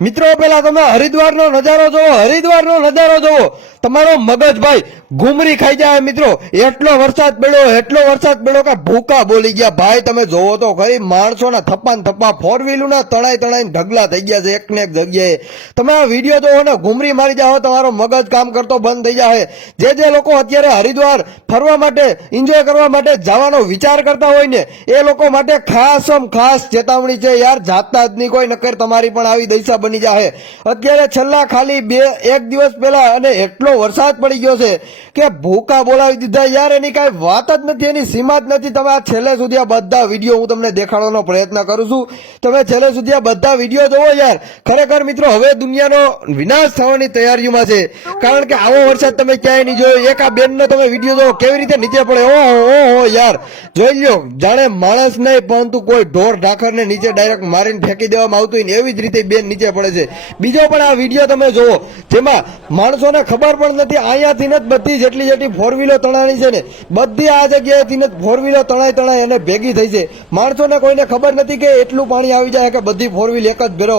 મિત્રો પેલા તમે હરિદ્વારનો નજારો જોવો, હરિદ્વારનો નજારો જોવો, તમારો મગજ ભાઈ ઘુમરી ખાઈ જાય મિત્રો. એટલો વરસાદ પડ્યો કે ભૂકા બોલી ગયા ભાઈ. તમે જોવો તો ખરી, માણસોના થપ્પા ને થપ્પા, ફોર વ્હીલના તણાઈ ઢગલા થઈ ગયા છે એક ને એક જગ્યાએ. તમે આ વિડીયો જોવો ને ઘુમરી મારી જાઓ, તમારો મગજ કામ કરતો બંધ થઈ જાય. જે લોકો અત્યારે હરિદ્વાર ફરવા માટે, એન્જોય કરવા માટે જવાનો વિચાર કરતા હોય ને, એ લોકો માટે ખાસ ચેતવણી છે યાર, જાતા જ નહીં કોઈ, નકર તમારી પણ આવી દશા બની જાય. અત્યારે છેલ્લા ખાલી એક દિવસ પહેલા અને એટલો વરસાદ પડી ગયો છે કે ભૂકા બોલાવી દીધા યાર. એની કઈ વાત જ નથી, એની સીમા જ નથી. તમે આ છેલ્લે સુધી આ બધા વિડીયો હું તમને દેખાડવાનો પ્રયત્ન કરું છું. તમે છેલ્લે સુધી આ બધા વિડીયો જોવો યાર. ખરેખર મિત્રો હવે દુનિયાનો વિનાશ થવાની તૈયારીઓમાં છે, કારણ કે આવો વરસાદ તમે ક્યાંય નહીં જોયો. એક આ બેનનો તમે વિડીયો જોવો કેવી રીતે નીચે પડે, ઓહો યાર, જોઈ લ્યો, જાણે માણસ નહીં પરંતુ કોઈ ઢોર ઢાખરને નીચે ડાયરેક્ટ મારીને ફેંકી દેવામાં આવતું હોય ને એવી જ રીતે બેન નીચે પડે છે. બીજો પણ આ વિડીયો તમે જોવો, જેમાં માણસોને ખબર પણ નથી, અહીંયાથી જ બધી જેટલી ફોર વ્હીલો તણાણી છે ને, બધી આ જગ્યાએથી જ ફોર વ્હીલો તણાઈ અને ભેગી થઈ છે. માણસોને કોઈને ખબર નથી કે એટલું પાણી આવી જાય કે બધી ફોર વ્હીલ એક જ ભેરો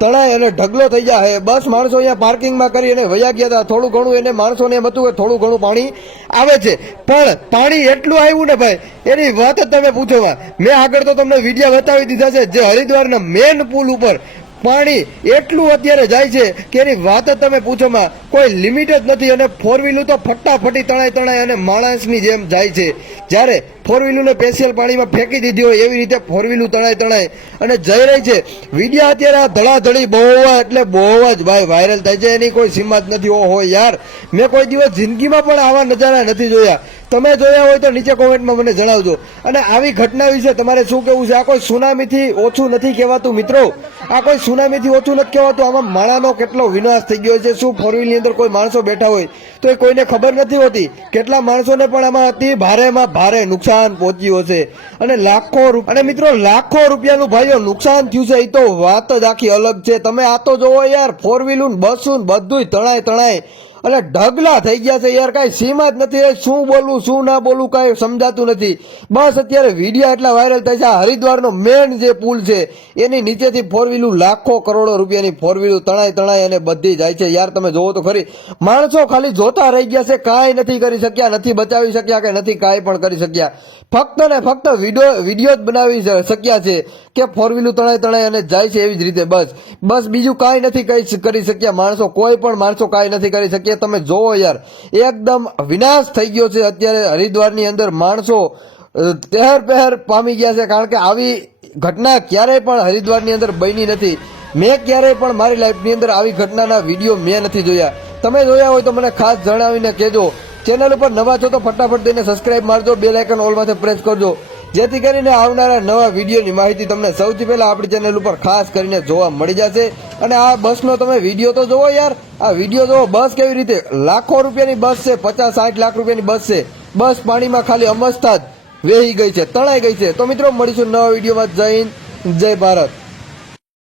તણાય અને ઢગલો થઈ જાય. બસ માણસો અહીંયા પાર્કિંગમાં કરી અને વયા ગયા હતા. થોડું ઘણું એને માણસોને એમ હતું કે થોડું ઘણું પાણી આવે છે, પણ પાણી એટલું આવ્યું ને ભાઈ, એની વાત જ તમે પૂછોમાં. મેં આગળ તો તમને વિડીયો બતાવી દીધા છે, જે હરિદ્વારના મેન પુલ ઉપર પાણી એટલું અત્યારે જાય છે કે એની વાત જ તમે પૂછોમાં, કોઈ લિમિટ જ નથી. અને ફોર વ્હીલું તો ફટાફટી તણાય અને માણસની જેમ જાય છે. જ્યારે ફોર વ્હીલુને સ્પેશિયલ પાણીમાં ફેંકી દીધી હોય એવી રીતે ફોર વ્હીલું તણાય અને જઈ રહી છે. વિડીયો અત્યારે આ ધડાધડી બહુ જ ભાઈ વાયરલ થાય છે, એની કોઈ સીમા જ નથી. ઓહો યાર, મેં કોઈ દિવસ જિંદગીમાં પણ આવા નજારા નથી જોયા. તમે જોયા હોય તો નીચે કોમેન્ટમાં મને જણાવજો. અને આવી ઘટના વિશે તમારે શું કહેવું છે? આ કોઈ સુનામીથી ઓછું નથી કહેવાતું મિત્રો, આ કોઈ સુનામીથી ઓછું નથી કહેવાતું. આમાં માણાનો કેટલો વિનાશ થઈ ગયો છે. શું ફોર વ્હીલની અંદર કોઈ માણસો બેઠા હોય તો એ કોઈને ખબર નથી હોતી. કેટલા માણસોને પણ આમાં અતિ ભારે નુકસાન પહોંચ્યું હશે. અને મિત્રો લાખો રૂપિયાનું ભાઈઓ નુકસાન થયું છે. એ તો વાત જ આખી અલગ છે. તમે આ તો જોવો યાર, ફોર વ્હીલું બસું બધું તણાય અને ઢગલા થઈ ગયા છે યાર. કઈ સીમા જ નથી. શું બોલવું શું ના બોલવું કઈ સમજાતું નથી. બસ અત્યારે વિડીયો એટલા વાયરલ થાય છે. આ હરિદ્વારનો મેન જે પુલ છે એની નીચેથી ફોર વ્હીલું લાખો કરોડો રૂપિયાની ફોર વ્હીલું તણાય અને બધી જાય છે યાર. તમે જોવો તો ખરી, માણસો ખાલી જોતા રહી ગયા છે, કાંઈ નથી કરી શક્યા, નથી બચાવી શક્યા કે નથી કાંઈ પણ કરી શક્યા. ફક્ત ને ફક્ત વિડીયો જ બનાવી શક્યા છે કે ફોર વ્હીલું તણાય અને જાય છે એવી જ રીતે. બસ બીજું કાંઈ નથી કરી શક્યા માણસો, કોઈ પણ માણસો કાંઈ નથી કરી શક્યા. તમે જોવો યાર, એકદમ વિનાશ થઈ ગયો છે અત્યારે હરિદ્વારની અંદર. માણસો પહેર પામી ગયા છે, કારણ કે આવી ઘટના ક્યારેય પણ હરિદ્વારની અંદર બની નથી. મેં ક્યારેય પણ મારી લાઈફની અંદર આવી ઘટનાના વિડીયો મેં નથી જોયા. તમે જોયા હોય તો મને ખાસ જણાવીને કહેજો. ચેનલ ઉપર નવા છો તો ફટાફટ તેને સબસ્ક્રાઇબ મારજો, બેલ આઇકન ઓલ માથે પ્રેસ કરજો, જેથી કરીને આવનારા નવા વિડીયોની માહિતી તમને સૌથી પહેલા આપણી ચેનલ ઉપર ખાસ કરીને જોવા મળી જશે. અને આ બસનો તમે વિડીયો તો જોવો યાર, આ વિડીયો જોવો, બસ કેવી રીતે લાખો રૂપિયાની બસ છે, 50-60 લાખ રૂપિયાની બસ છે. બસ પાણીમાં ખાલી અમસ્તા જ વહી ગઈ છે, તણાઈ ગઈ છે. તો મિત્રો મળીશું નવા વિડીયોમાં. જય હિન્દ, જય ભારત.